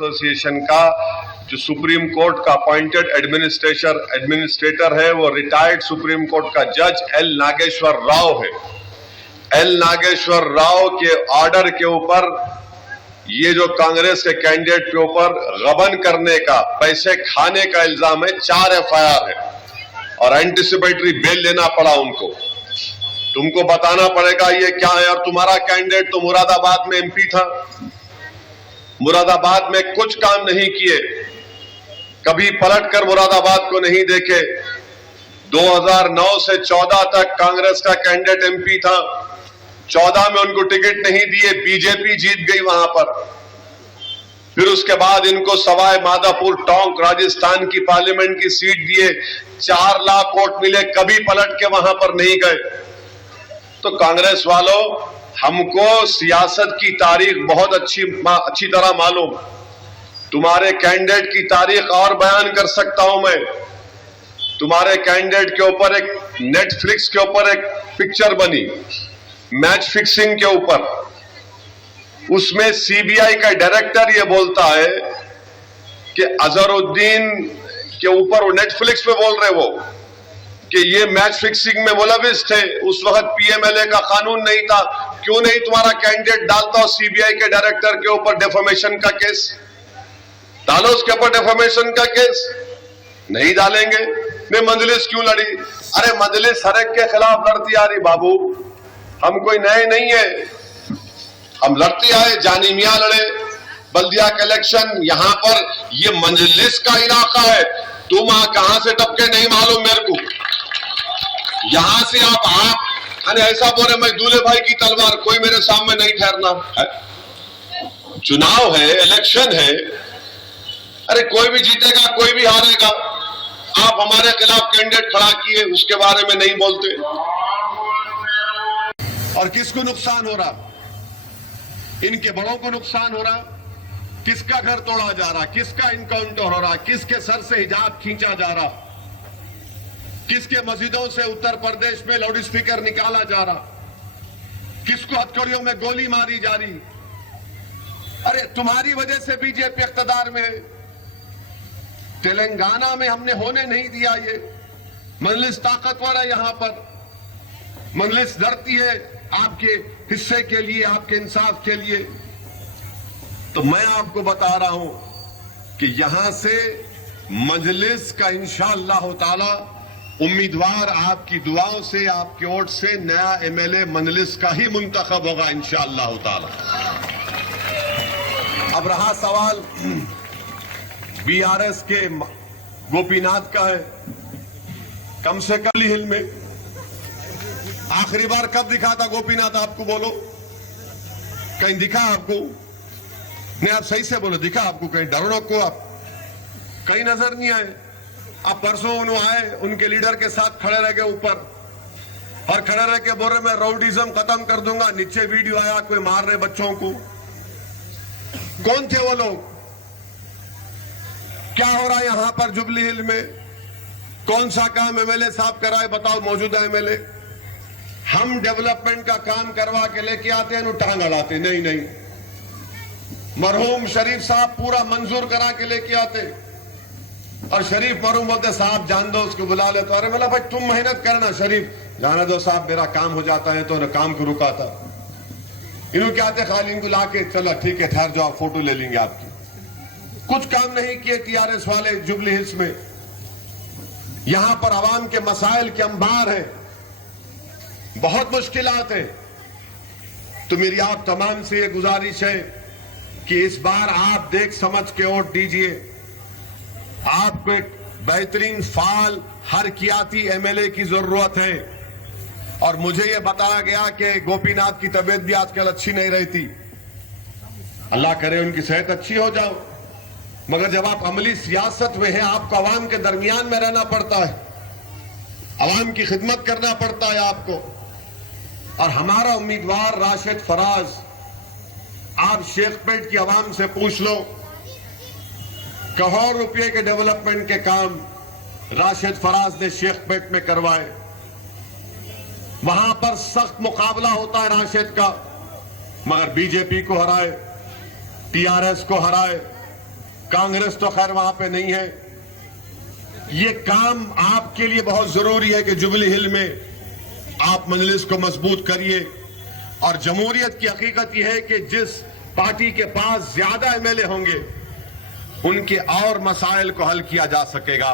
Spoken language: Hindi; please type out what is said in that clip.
एसोसिएशन का जो सुप्रीम कोर्ट का अपॉइंटेड एडमिनिस्ट्रेटर है वो रिटायर्ड सुप्रीम कोर्ट का जज एल नागेश्वर राव है। एल नागेश्वर राव के ऑर्डर के ऊपर ये जो कांग्रेस के कैंडिडेट के ऊपर गबन करने का, पैसे खाने का इल्जाम है, 4 एफआईआर है और एंटिसिपेटरी बेल लेना पड़ा उनको। तुमको बताना पड़ेगा ये क्या है। और तुम्हारा कैंडिडेट तो मुरादाबाद में एमपी था, मुरादाबाद में कुछ काम नहीं किए, कभी पलटकर मुरादाबाद को नहीं देखे। 2009 से 14 तक कांग्रेस का कैंडिडेट एमपी था, 14 में उनको टिकट नहीं दिए, बीजेपी जीत गई वहां पर। फिर उसके बाद इनको सवाई माधोपुर टोंक राजस्थान की पार्लियामेंट की सीट दिए, 4 लाख वोट मिले, कभी पलट के वहां पर नहीं गए। तो कांग्रेस वालों, हमको सियासत की तारीख बहुत अच्छी तरह मालूम। तुम्हारे कैंडिडेट की तारीख और बयान कर सकता हूं मैं। तुम्हारे कैंडिडेट के ऊपर एक नेटफ्लिक्स के ऊपर एक पिक्चर बनी मैच फिक्सिंग के ऊपर। उसमें सीबीआई का डायरेक्टर ये बोलता है कि अजहरुद्दीन के ऊपर, वो नेटफ्लिक्स पे बोल रहे वो कि ये मैच फिक्सिंग में मुलविस थे। उस वक्त पीएमएलए का कानून नहीं था, क्यों नहीं तुम्हारा कैंडिडेट डालता हो सीबीआई के डायरेक्टर के ऊपर डेफेमेशन का केस? डालो उसके ऊपर डेफेमेशन का केस। नहीं डालेंगे। मैं मजलिस क्यों लड़ी? अरे मजलिस हर एक के खिलाफ लड़ती आ रही बाबू, हम कोई नए नहीं है, हम लड़ते आए। जानी मियां लड़े, बल्दिया का इलेक्शन, यहां पर ये मजलिस का इलाका है। तुम कहां से टपके नहीं मालूम मेरे को। यहां से आप ऐसा बोले मैं दूल्हे भाई की तलवार, कोई मेरे सामने नहीं ठहरना है। चुनाव है, इलेक्शन है, अरे कोई भी जीतेगा कोई भी हारेगा। आप हमारे खिलाफ कैंडिडेट खड़ा किए, उसके बारे में नहीं बोलते। और किसको नुकसान हो रहा? इनके बड़ों को नुकसान हो रहा। किसका घर तोड़ा जा रहा, किसका इनकाउंटर हो रहा, किसके सर से हिजाब खींचा जा रहा, किसके मस्जिदों से उत्तर प्रदेश में लाउड स्पीकर निकाला जा रहा, किसको हथकड़ियों में गोली मारी जा रही। अरे तुम्हारी वजह से बीजेपी इख्तियार में है। तेलंगाना में हमने होने नहीं दिया। ये मजलिस ताकतवर है, यहां पर मजलिस लड़ती है आपके हिस्से के लिए, आपके इंसाफ के लिए। तो मैं आपको बता रहा हूं कि यहां से मजलिस का इंशाअल्लाह ताला उम्मीदवार आपकी दुआओं से, आपके वोट से नया एमएलए मजलिस का ही मुंतखब होगा इंशाअल्लाह ताला। अब रहा सवाल बीआरएस के गोपीनाथ का है। कम से कम हिल में आखिरी बार कब दिखा था गोपीनाथ आपको? बोलो, कहीं दिखा आपको? नहीं, आप सही से बोलो, दिखा आपको कहीं? डरो नको आप, कहीं नजर नहीं आए। अब परसों उन्होंने आए, उनके लीडर के साथ खड़े रह गए ऊपर, और खड़े रह के बोल रहे मैं राउडीजम खत्म कर दूंगा। नीचे वीडियो आया, कोई मार रहे बच्चों को। कौन थे वो लोग? क्या हो रहा है यहां पर जुबली हिल में? कौन सा काम एमएलए साहब कराए? बताओ मौजूदा एमएलए। हम डेवलपमेंट का काम करवा के लेके आते हैं, टांग अड़ाते। नहीं नहीं, मरहूम शरीफ साहब पूरा मंजूर करा के लेके आते, और शरीफ मरहूम बोलते साहब जान दो, उसको बुला ले। तो अरे बोला भाई तुम मेहनत करना, शरीफ जाने दो साहब, मेरा काम हो जाता है। तो उन्हें काम को रुका था। इन्हों क्या आते, खाली इनको लाके चलो ठीक है ठहर जाओ, फोटो ले लेंगे आपकी। कुछ काम नहीं किए टीआरएस वाले जुबली हिल्स में। यहां पर आवाम के मसाइल के अंबार है, बहुत मुश्किलात है। तो मेरी आप तमाम से ये गुजारिश है कि इस बार आप देख समझ के वोट दीजिए। आपको एक बेहतरीन फाल हरकियाती एमएलए की जरूरत है। और मुझे ये बताया गया कि गोपीनाथ की तबीयत भी आजकल अच्छी नहीं रहती। अल्लाह करे उनकी सेहत अच्छी हो जाओ, मगर जब आप अमली सियासत में हैं, आपको अवाम के दरमियान में रहना पड़ता है, अवाम की खिदमत करना पड़ता है आपको। और हमारा उम्मीदवार राशिद फराज, आप शेखपेट की आवाम से पूछ लो, करोड़ रुपए के डेवलपमेंट के काम राशिद फराज ने शेखपेट में करवाए। वहां पर सख्त मुकाबला होता है राशिद का, मगर बीजेपी को हराए, टीआरएस को हराए, कांग्रेस तो खैर वहां पे नहीं है। ये काम आपके लिए बहुत जरूरी है कि जुबली हिल में आप मजलिस को मजबूत करिए। और जमहूरियत की हकीकत यह है कि जिस पार्टी के पास ज्यादा एमएलए होंगे उनके और मसाइल को हल किया जा सकेगा।